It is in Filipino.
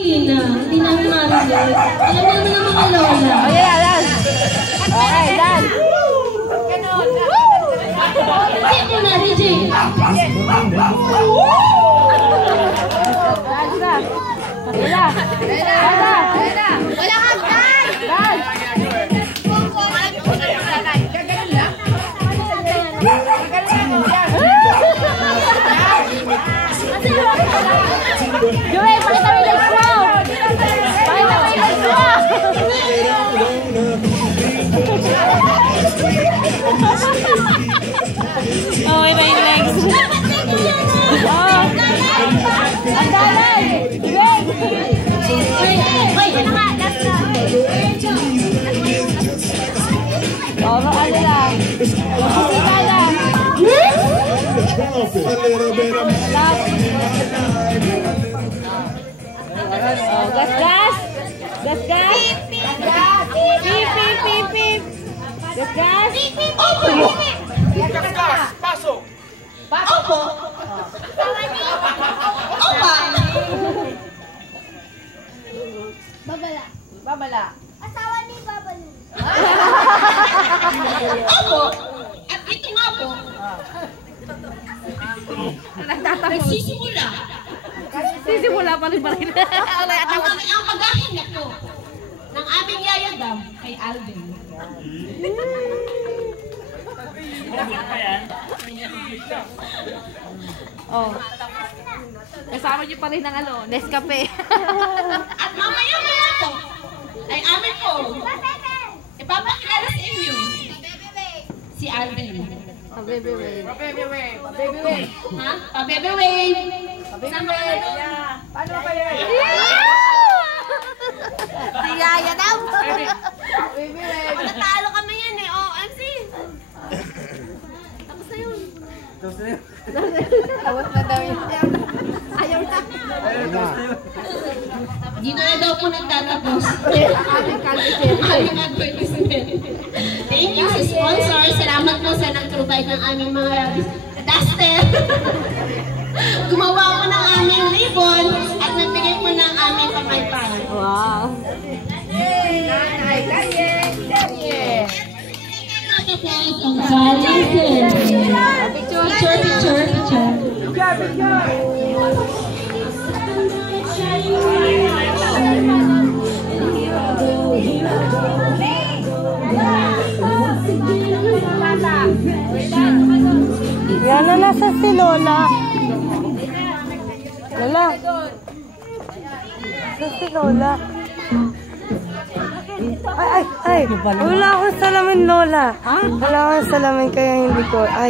Hindi namin marinig. Alam naman ang mga lola. Oh, yeah, Dan. Okay, Dan. DJ mo na, DJ. Wala kang Dan. Dan. Joey, pakita mo yung legs mo! Pakita mo yung legs mo! Oh, iba yung legs. Oh! Ang dalay! Joey! Hoy, ano nga? Last na! Oh, ano lang? Masisita lang! Oh, gas, gas! Gas, gas! Pip, pip, pip, pip! Gas, gas! Opo! Gas, pasok! Opo. Opa. Babala. Babala. Asawa ni Babalu. Opo. At ito nga po. Nagsisimula. Sisimula pa rin ba rin? Ang paghahanap ko ng aming yayagam kay Alvin. Oh. Kasama niyo pa rin ng ano, Nescafe. At mamaya-maya po ay amin po ipapakilala sa inyo si Alvin. Baby wave. Baby wave. Ha? Pa-baby wave. Sama ka nun. Paano ba yun? Si Yaya daw. Baby wave. Matatalo kami yan eh. Oh, MC. Tapos na yun. Tawag na daw yun. Ayaw na. Dito na daw po nagtatapos. Aming kalbisin. Aming advertisement. Thank you sa sponsor. Salamat po sa nag-provide ng aming mga duster. Gumawa po ng aming ribbon at nagbigay po ng aming kapaypay. Wow. Nanay, kanye. Kanye. Picture. Yan na nasa si Lola. Lola. Nasa si Lola. Ay. Wala akong salamin, Lola. Wala akong salamin kaya hindi ko. Ay.